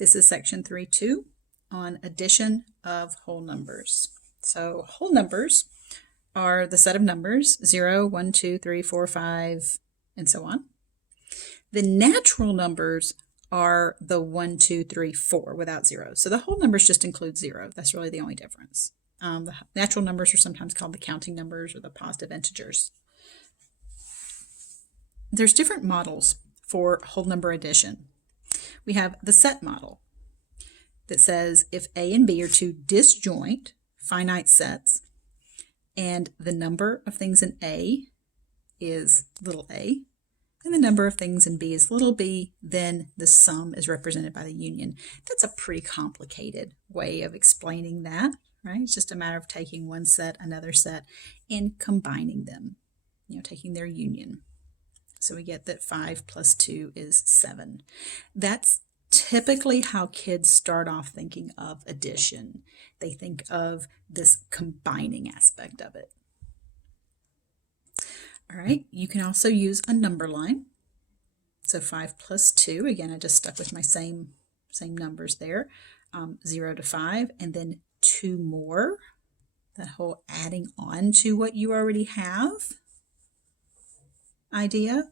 This is section 3.2 on addition of whole numbers. So whole numbers are the set of numbers 0, 1, 2, 3, 4, 5, and so on. The natural numbers are the 1, 2, 3, 4 without 0. So the whole numbers just include 0. That's really the only difference. The natural numbers are sometimes called the counting numbers or the positive integers. There's different models for whole number addition. We have the set model that says if A and B are two disjoint finite sets and the number of things in A is little a and the number of things in B is little b, then the sum is represented by the union. That's a pretty complicated way of explaining that, right? It's just a matter of taking one set, another set, and combining them, taking their union. So we get that 5 plus 2 is 7. That's typically how kids start off thinking of addition. They think of this combining aspect of it. All right, you can also use a number line. So 5 plus 2, again, I just stuck with my same numbers there, 0 to 5, and then 2 more, that whole adding on to what you already have idea.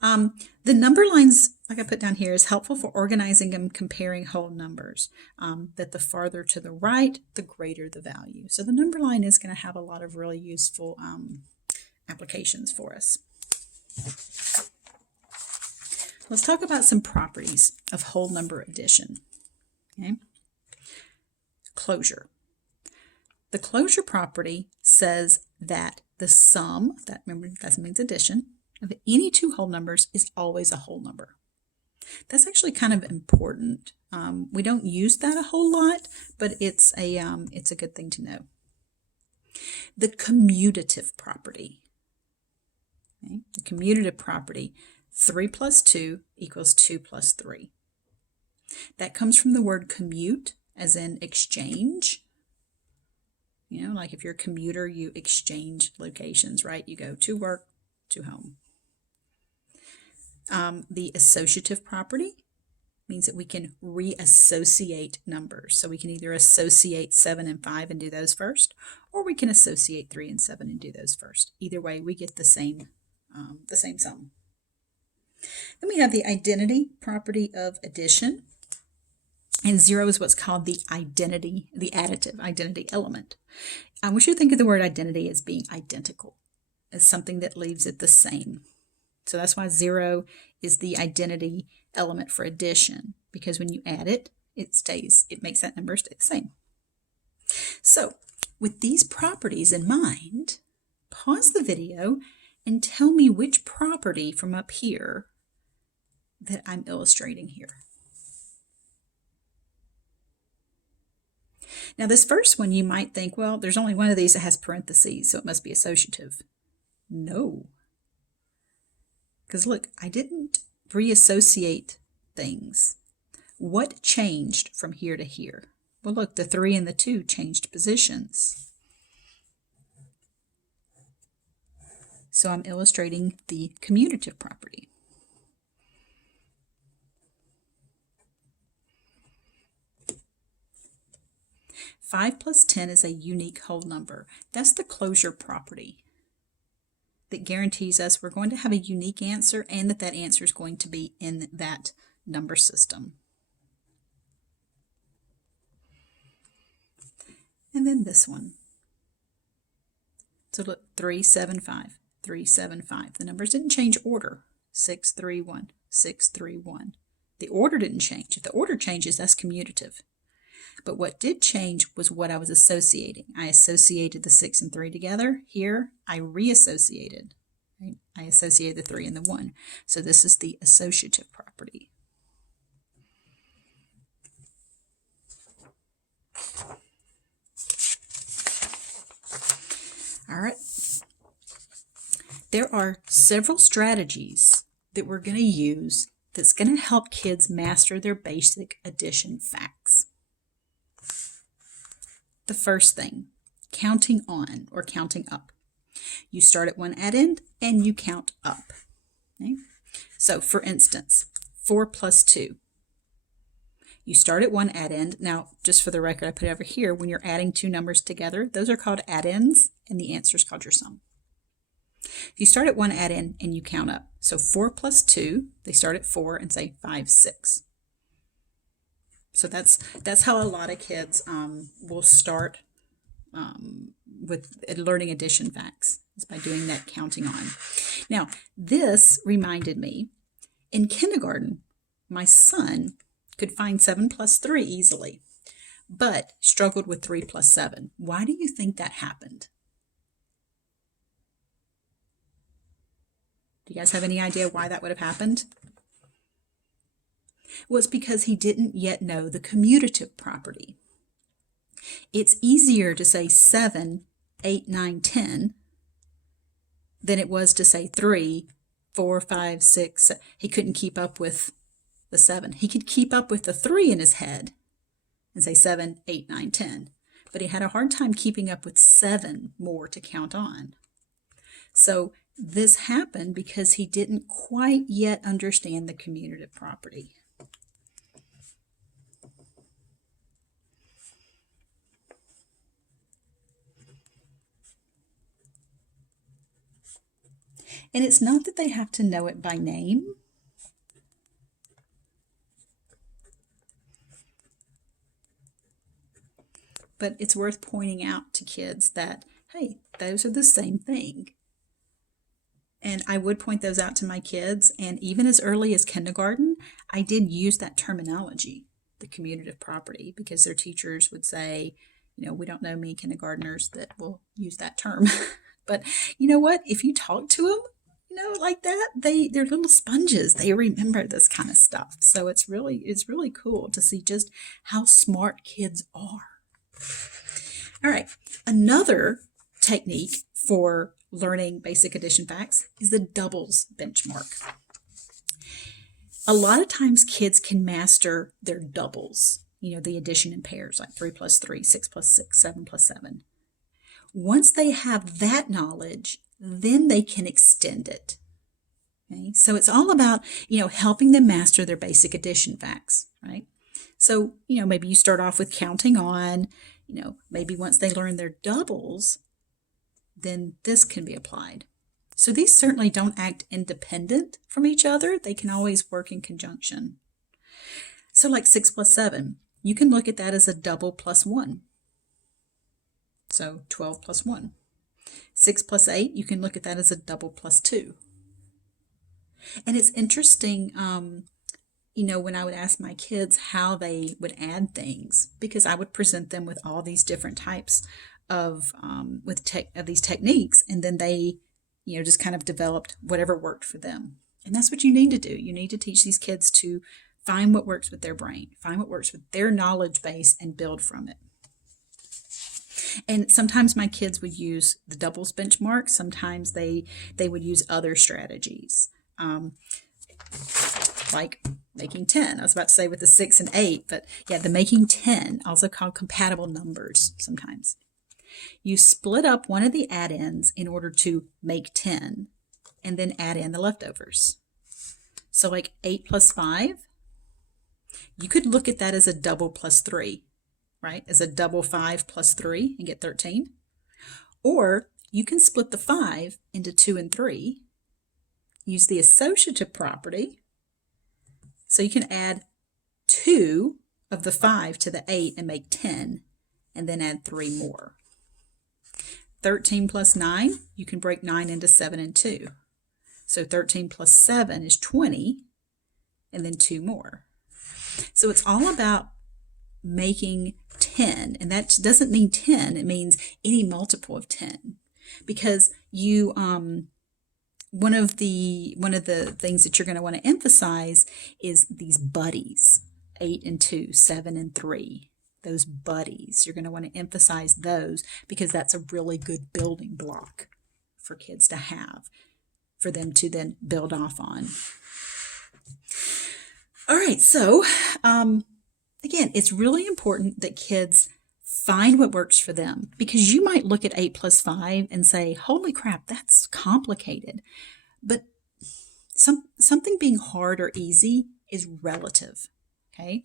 The number lines, like I put down here, is helpful for organizing and comparing whole numbers, that the farther to the right, the greater the value. So the number line is going to have a lot of really useful applications for us. Let's talk about some properties of whole number addition. Okay. Closure. The closure property says that the sum, remember that means addition, of any two whole numbers is always a whole number. That's actually kind of important. We don't use that a whole lot, but it's a good thing to know. The commutative property. Okay? The commutative property, 3 plus 2 equals 2 plus 3. That comes from the word commute, as in exchange. Like if you're a commuter, you exchange locations, right? You go to work, to home. The associative property means that we can reassociate numbers. So we can either associate 7 and 5 and do those first, or we can associate 3 and 7 and do those first. Either way, we get the same sum. Then we have the identity property of addition. And 0 is what's called the additive identity element. We should think of the word identity as being identical, as something that leaves it the same. So that's why 0 is the identity element for addition, because when you add it, it makes that number stay the same. So with these properties in mind, pause the video and tell me which property from up here that I'm illustrating here. Now this first one, you might think, well, there's only one of these that has parentheses, so it must be associative. No. Because look, I didn't reassociate things. What changed from here to here? Well, look, the 3 and the 2 changed positions. So I'm illustrating the commutative property. Five plus 10 is a unique whole number. That's the closure property that guarantees us we're going to have a unique answer and that answer is going to be in that number system. And then this one. So look, 3, 7, 5, 3, 7, 5. The numbers didn't change order. 6, 3, 1, 6, 3, 1. The order didn't change. If the order changes, that's commutative. But what did change was what I was associating. I associated the 6 and 3 together. Here, I reassociated. Right? I associated the 3 and the 1. So this is the associative property. All right. There are several strategies that we're going to use that's going to help kids master their basic addition facts. The first thing, counting on or counting up. You start at one add-end and you count up. Okay? So for instance, 4 plus 2. You start at one addend. Now, just for the record, I put it over here. When you're adding two numbers together, those are called addends, and the answer is called your sum. You start at one addend and you count up. So 4 plus 2, they start at 4 and say 5, 6. So that's how a lot of kids will start with learning addition facts, is by doing that counting on. Now, this reminded me, in kindergarten, my son could find 7 plus 3 easily, but struggled with 3 plus 7. Why do you think that happened? Do you guys have any idea why that would have happened? Well, it's because he didn't yet know the commutative property. It's easier to say 7, 8, 9, 10 than it was to say 3, 4, 5, 6. He couldn't keep up with the 7. He could keep up with the 3 in his head and say 7, 8, 9, 10. But he had a hard time keeping up with 7 more to count on. So this happened because he didn't quite yet understand the commutative property. And it's not that they have to know it by name. But it's worth pointing out to kids that, hey, those are the same thing. And I would point those out to my kids. And even as early as kindergarten, I did use that terminology, the commutative property, because their teachers would say, you know, we don't know many kindergartners that will use that term. But you know what? If you talk to them, you know, like that, they're little sponges. They remember this kind of stuff. So it's really cool to see just how smart kids are. All right. Another technique for learning basic addition facts is the doubles benchmark. A lot of times kids can master their doubles, you know, the addition in pairs, like 3 plus 3, 6 plus 6, 7 plus 7. Once they have that knowledge, then they can extend it. Okay? So it's all about, you know, helping them master their basic addition facts, right? So, you know, maybe you start off with counting on, you know, maybe once they learn their doubles, then this can be applied. So these certainly don't act independent from each other. They can always work in conjunction. So like 6 plus 7, you can look at that as a double plus 1. So 12 plus 1. 6 plus 8, you can look at that as a double plus 2. And it's interesting, you know, when I would ask my kids how they would add things, because I would present them with all these different types of these techniques, and then they, you know, just kind of developed whatever worked for them. And that's what you need to do. You need to teach these kids to find what works with their brain, find what works with their knowledge base, and build from it. And sometimes my kids would use the doubles benchmark. Sometimes they would use other strategies, like making 10. I was about to say with the 6 and 8, but yeah, the making 10, also called compatible numbers sometimes. You split up one of the addends in order to make 10, and then add in the leftovers. So like 8 plus 5, you could look at that as a double plus 3, right? As a double 5 plus 3 and get 13. Or you can split the 5 into 2 and 3, use the associative property, so you can add 2 of the 5 to the 8 and make 10, and then add 3 more. 13 plus 9, you can break 9 into 7 and 2. So 13 plus 7 is 20, and then 2 more. So it's all about making 10, and that doesn't mean 10, it means any multiple of 10. Because you one of the things that you're going to want to emphasize is these buddies, 8 and 2, 7 and 3. Those buddies, you're going to want to emphasize those, because that's a really good building block for kids to have, for them to then build off on. All right, so again, it's really important that kids find what works for them, because you might look at 8 plus 5 and say, holy crap, that's complicated. But something being hard or easy is relative, okay?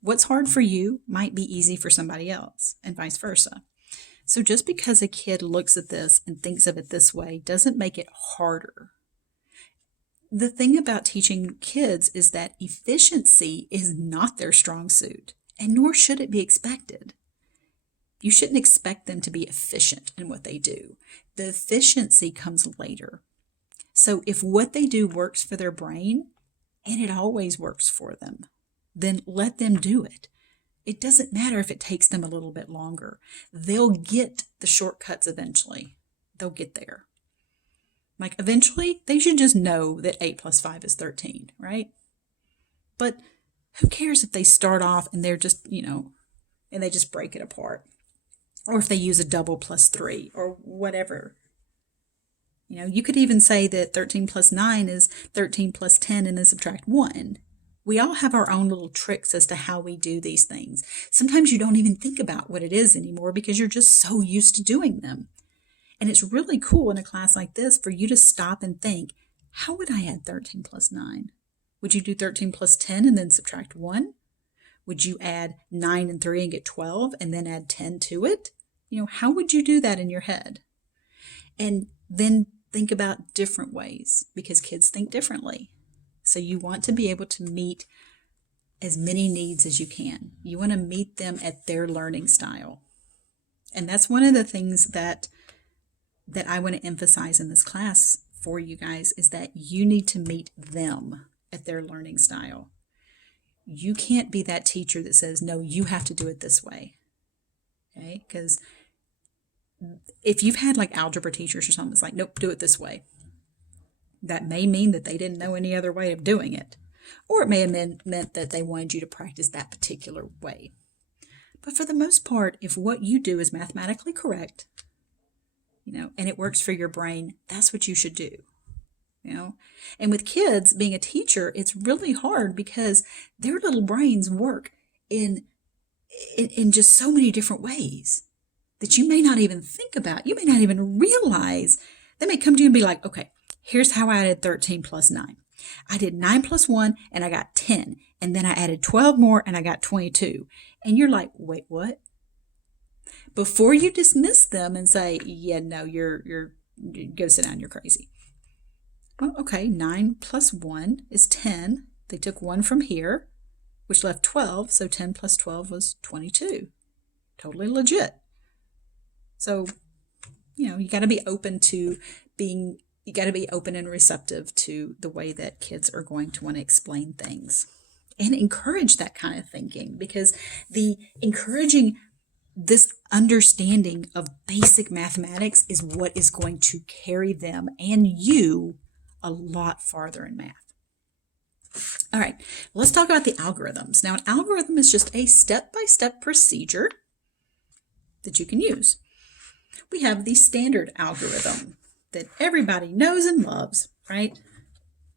What's hard for you might be easy for somebody else, and vice versa. So just because a kid looks at this and thinks of it this way doesn't make it harder. The thing about teaching kids is that efficiency is not their strong suit, and nor should it be expected. You shouldn't expect them to be efficient in what they do. The efficiency comes later. So if what they do works for their brain, and it always works for them, then let them do it. It doesn't matter if it takes them a little bit longer. They'll get the shortcuts eventually. They'll get there. Like eventually, they should just know that 8 plus 5 is 13, right? But who cares if they start off and they're just, and they just break it apart? Or if they use a double plus 3 or whatever. You could even say that 13 plus 9 is 13 plus 10 and then subtract 1. We all have our own little tricks as to how we do these things. Sometimes you don't even think about what it is anymore because you're just so used to doing them. And it's really cool in a class like this for you to stop and think, how would I add 13 plus 9? Would you do 13 plus 10 and then subtract 1? Would you add 9 and 3 and get 12 and then add 10 to it? How would you do that in your head? And then think about different ways because kids think differently. So you want to be able to meet as many needs as you can. You want to meet them at their learning style. And that's one of the things that I want to emphasize in this class for you guys is that you need to meet them at their learning style. You can't be that teacher that says, no, you have to do it this way. Okay? Because if you've had like algebra teachers or something, it's like, nope, do it this way. That may mean that they didn't know any other way of doing it. Or it may have meant that they wanted you to practice that particular way. But for the most part, if what you do is mathematically correct, and it works for your brain, that's what you should do. And with kids, being a teacher, it's really hard because their little brains work in just so many different ways that you may not even think about. You may not even realize. They may come to you and be like, okay, here's how I added 13 plus 9. I did 9 plus 1 and I got 10. And then I added 12 more and I got 22. And you're like, wait, what? Before you dismiss them and say, yeah, no, you're go sit down, you're crazy. Well, okay, 9 plus 1 is 10. They took 1 from here, which left 12. So 10 plus 12 was 22. Totally legit. So, you got to be open to you got to be open and receptive to the way that kids are going to want to explain things and encourage that kind of thinking, because the encouraging this understanding of basic mathematics is what is going to carry them and you a lot farther in math. All right, let's talk about the algorithms. Now, an algorithm is just a step-by-step procedure that you can use. We have the standard algorithm that everybody knows and loves, right?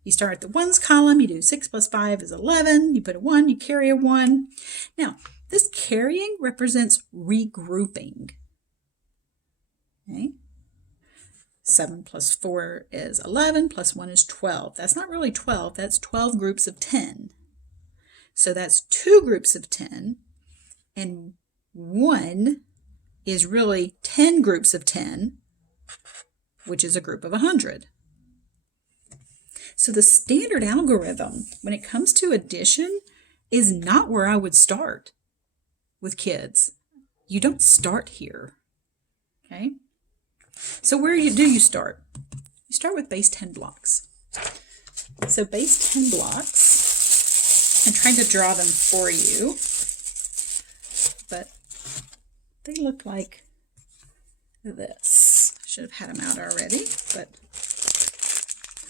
You start at the ones column, you do 6 plus 5 is 11, you put a 1, you carry a 1. Now, this carrying represents regrouping. Okay? 7 plus 4 is 11, plus 1 is 12. That's not really 12, that's 12 groups of 10. So that's 2 groups of 10, and 1 is really 10 groups of 10, which is a group of 100. So the standard algorithm, when it comes to addition, is not where I would start with kids. You don't start here, okay? So where do you start? You start with base 10 blocks. So base 10 blocks, I'm trying to draw them for you, but they look like this. Should have had them out already, but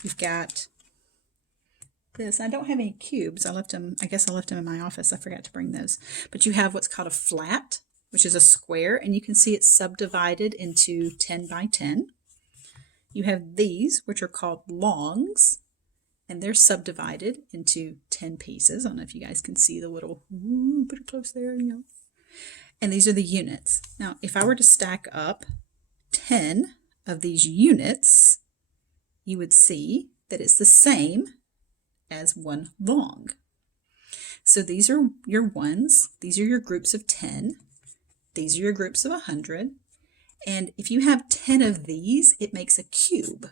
you've got this. I don't have any cubes. I guess I left them in my office. I forgot to bring those. But you have what's called a flat, which is a square, and you can see it's subdivided into 10 by 10. You have these, which are called longs, and they're subdivided into 10 pieces. I don't know if you guys can see the little, put it close there, And these are the units. Now, if I were to stack up 10 of these units, you would see that it's the same as one long. So these are your ones. These are your groups of 10. These are your groups of 100. And if you have 10 of these, it makes a cube.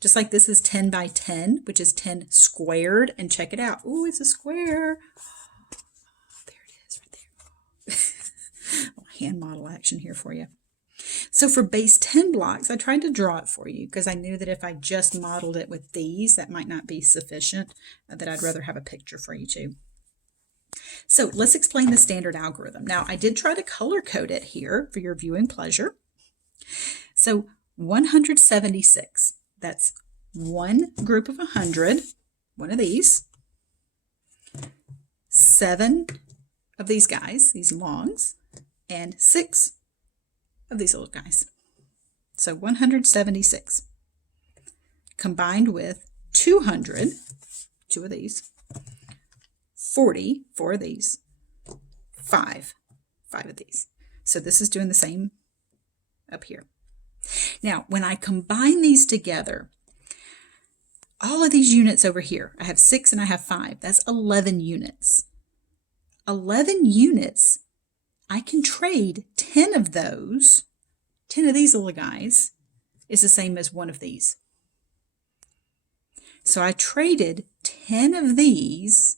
Just like this is 10 by 10, which is 10 squared. And check it out. Ooh, it's a square. Oh, there it is right there. Hand model action here for you. So for base 10 blocks, I tried to draw it for you because I knew that if I just modeled it with these, that might not be sufficient, that I'd rather have a picture for you too. So let's explain the standard algorithm. Now, I did try to color code it here for your viewing pleasure. So 176, that's one group of 100, one of these, 7 of these guys, these longs, and 6 of these little guys. So 176 combined with 200, 2 of these, 40, 4 of these, 5 of these. So this is doing the same up here. Now, when I combine these together, all of these units over here, I have 6 and I have 5. That's 11 units. 11 units, I can trade 10 of those. 10 of these little guys is the same as 1 of these. So I traded 10 of these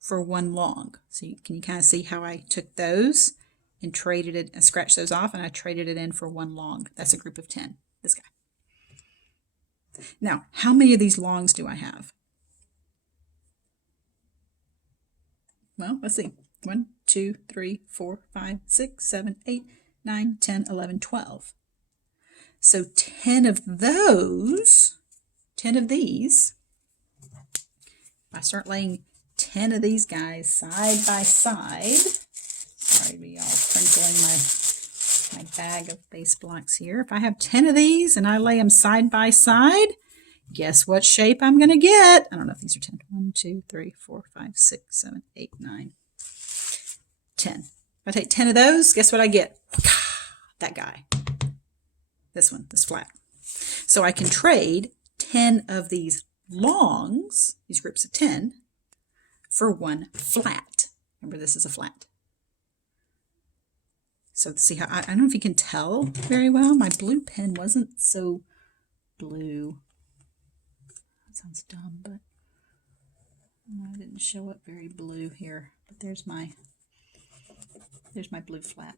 for 1 long. So can you kind of see how I took those and traded it, and scratched those off, and I traded it in for 1 long. That's a group of 10, this guy. Now, how many of these longs do I have? Well, let's see. 1, 2, 3, 4, 5, 6, 7, 8, 9, 10, 11, 12. So 10 of those, 10 of these, if I start laying 10 of these guys side by side, sorry to be all crinkling my bag of base blocks here. If I have 10 of these and I lay them side by side, guess what shape I'm going to get? I don't know if these are 10. 1, 2, 3, 4, 5, 6, 7, 8, 9, 10. If I take 10 of those, guess what I get? That guy. This one, this flat. So I can trade 10 of these longs, these groups of 10, for 1 flat. Remember, this is a flat. So see how, I don't know if you can tell very well. My blue pen wasn't so blue. That sounds dumb, but I didn't show up very blue here. But there's my blue flat.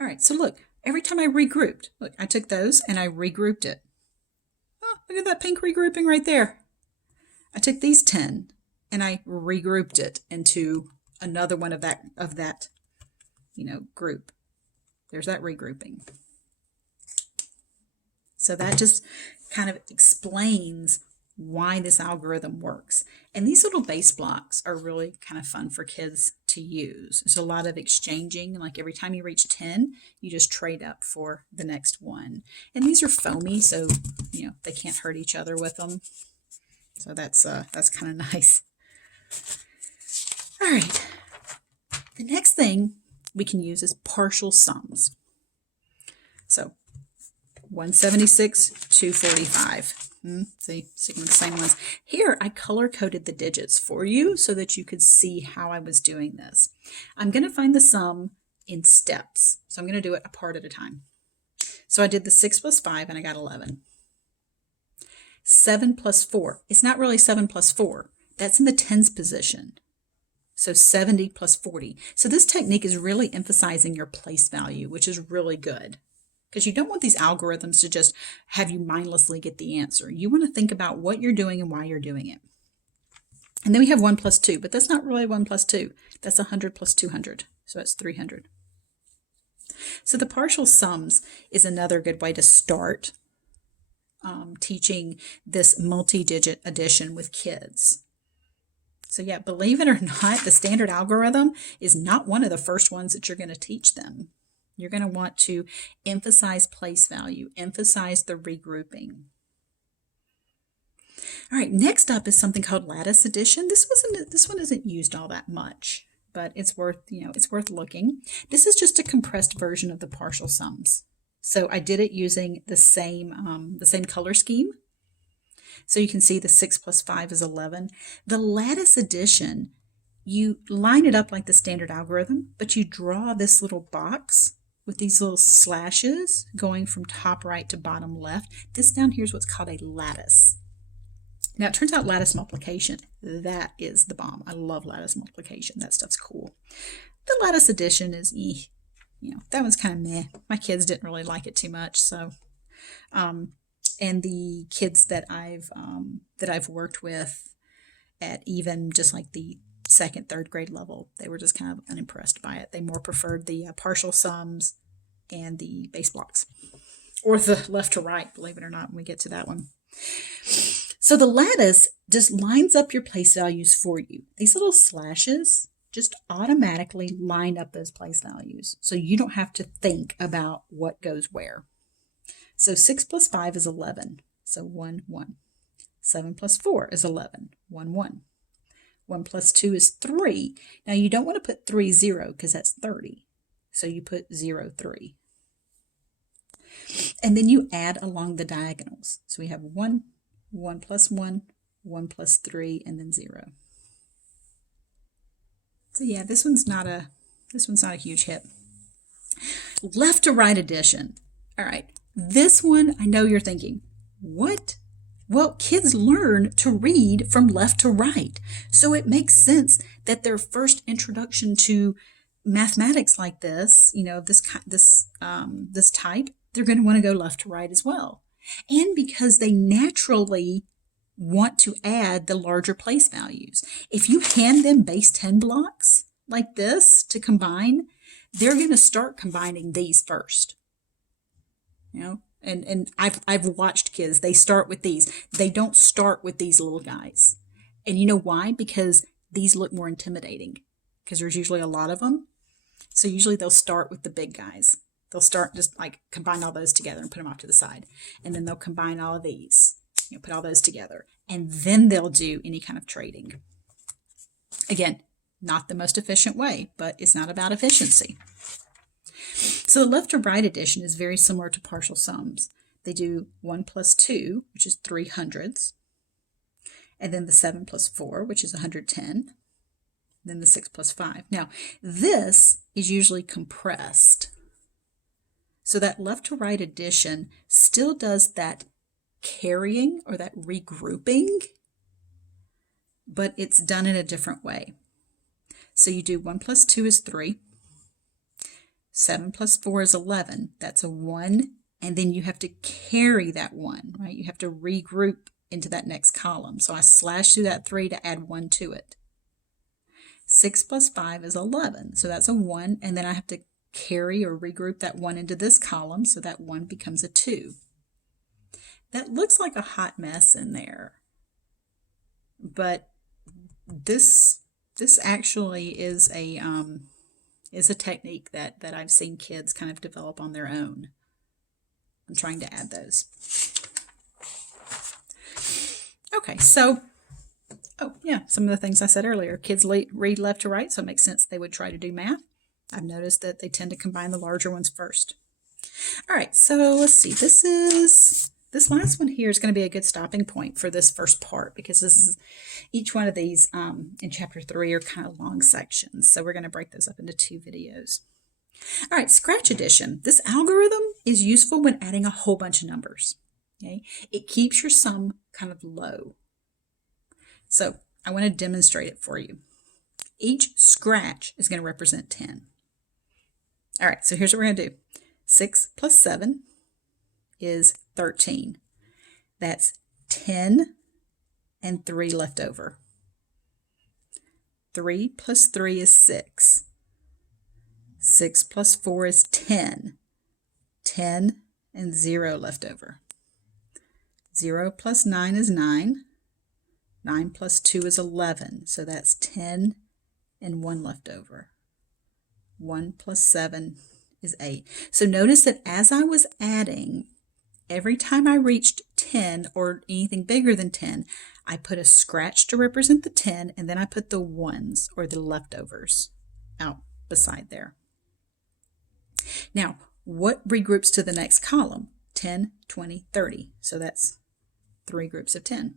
All right, so look, every time I regrouped, look, I took those and I regrouped it. Oh, look at that pink regrouping right there. I took these 10 and I regrouped it into another one of that group. There's that regrouping. So that just kind of explains why this algorithm works. And these little base blocks are really kind of fun for kids to use. There's a lot of exchanging, like every time you reach 10, you just trade up for the next one. And these are foamy, so they can't hurt each other with them. So that's kind of nice. All right. The next thing we can use is partial sums. So 176, 245. See, sticking with the same ones. Here, I color-coded the digits for you so that you could see how I was doing this. I'm going to find the sum in steps. So I'm going to do it a part at a time. So I did the 6 plus 5, and I got 11. 7 plus 4. It's not really 7 plus 4. That's in the tens position. So 70 plus 40. So this technique is really emphasizing your place value, which is really good. Because you don't want these algorithms to just have you mindlessly get the answer. You want to think about what you're doing and why you're doing it. And then we have 1 plus 2, but that's not really 1 plus 2. That's 100 plus 200. So that's 300. So the partial sums is another good way to start teaching this multi-digit addition with kids. So yeah, believe it or not, the standard algorithm is not one of the first ones that you're going to teach them. You're going to want to emphasize place value, emphasize the regrouping. All right, next up is something called lattice addition. This one isn't used all that much, but it's worth looking. This is just a compressed version of the partial sums. So I did it using the same color scheme. So you can see the 6 plus 5 is 11. The lattice addition, you line it up like the standard algorithm, but you draw this little box with these little slashes going from top right to bottom left. This down here is what's called a lattice. Now, it turns out lattice multiplication, that is the bomb. I love lattice multiplication. That stuff's cool. The lattice addition is, that one's kind of meh. My kids didn't really like it too much. So, and the kids that I've worked with at even just like the second, third grade level, they were just kind of unimpressed by it. They more preferred the partial sums and the base blocks, or the left to right, believe it or not, when we get to that one. So the lattice just lines up your place values for you. These little slashes just automatically line up those place values, so you don't have to think about what goes where. So 6 plus 5 is 11, so 1, 1. 7 plus 4 is 11, 1, 1. 1 plus 2 is 3. Now you don't want to put 3, 0 because that's 30. So you put 0, 3. And then you add along the diagonals. So we have 1, 1 plus 1, 1 plus 3, and then 0. So yeah, this one's not a huge hit. Left to right addition. All right, this one I know you're thinking, what? Well, kids learn to read from left to right. So it makes sense that their first introduction to mathematics like this, this type, they're going to want to go left to right as well. And because they naturally want to add the larger place values. If you hand them base 10 blocks like this to combine, they're going to start combining these first. And I've watched kids, they start with these. They don't start with these little guys. And you know why? Because these look more intimidating, because there's usually a lot of them. So usually they'll start with the big guys. They'll start just like combine all those together and put them off to the side. And then they'll combine all of these, put all those together. And then they'll do any kind of trading. Again, not the most efficient way, but it's not about efficiency. So the left to right addition is very similar to partial sums. They do 1 plus 2, which is 3 hundredths, and then the 7 plus 4, which is 110, then the 6 plus 5. Now, this is usually compressed. So that left to right addition still does that carrying or that regrouping, but it's done in a different way. So you do 1 plus 2 is 3. 7 plus 4 is 11. That's a 1. And then you have to carry that 1, right? You have to regroup into that next column. So I slash through that 3 to add 1 to it. 6 plus 5 is 11. So that's a 1. And then I have to carry or regroup that 1 into this column. So that 1 becomes a 2. That looks like a hot mess in there. But this actually is a technique that I've seen kids kind of develop on their own. I'm trying to add those. Okay, so, some of the things I said earlier. Kids read left to right, so it makes sense they would try to do math. I've noticed that they tend to combine the larger ones first. All right, so let's see. This last one here is going to be a good stopping point for this first part, because each one of these in chapter 3 are kind of long sections. So we're going to break those up into 2 videos. All right, scratch addition. This algorithm is useful when adding a whole bunch of numbers. Okay, it keeps your sum kind of low. So I want to demonstrate it for you. Each scratch is going to represent 10. All right, so here's what we're going to do. 6 plus 7 is 13. That's 10 and 3 left over. 3 plus 3 is 6. 6 plus 4 is 10. 10 and 0 left over. 0 plus 9 is 9. 9 plus 2 is 11. So that's 10 and 1 left over. 1 plus 7 is 8. So notice that as I was adding, every time I reached 10 or anything bigger than 10, I put a scratch to represent the 10, and then I put the ones or the leftovers out beside there. Now, what regroups to the next column? 10, 20, 30. So that's 3 groups of 10.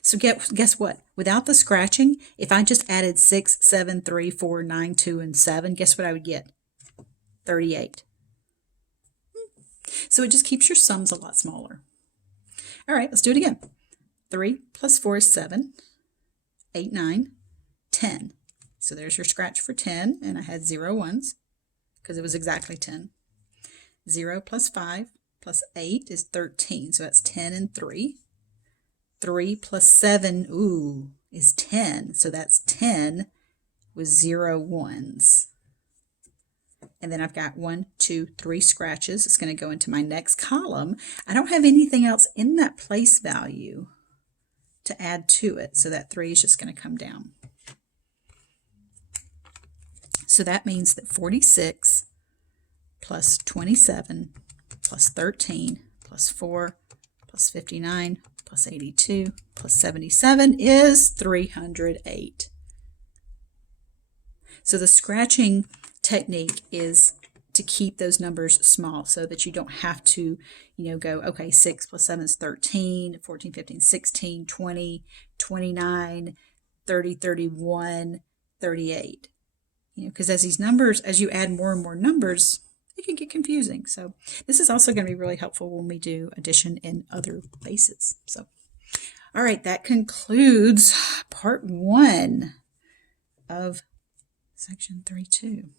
So guess what? Without the scratching, if I just added 6, 7, 3, 4, 9, 2, and 7, guess what I would get? 38. So it just keeps your sums a lot smaller. All right, let's do it again. 3 plus 4 is 7, 8, 9, 10. So there's your scratch for 10, and I had 0 ones because it was exactly 10. 0 plus 5 plus 8 is 13, so that's 10 and 3. 3 plus 7, is 10, so that's 10 with 0 ones. And then I've got 1, 2, 3 scratches. It's going to go into my next column. I don't have anything else in that place value to add to it, so that 3 is just going to come down. So that means that 46 plus 27 plus 13 plus 4 plus 59 plus 82 plus 77 is 308. So the scratching technique is to keep those numbers small so that you don't have to, go, okay, 6 plus 7 is 13, 14, 15, 16, 20, 29, 30, 31, 38. Because as you add more and more numbers, it can get confusing. So this is also going to be really helpful when we do addition in other bases. So, all right, that concludes part 1 of section 3.2.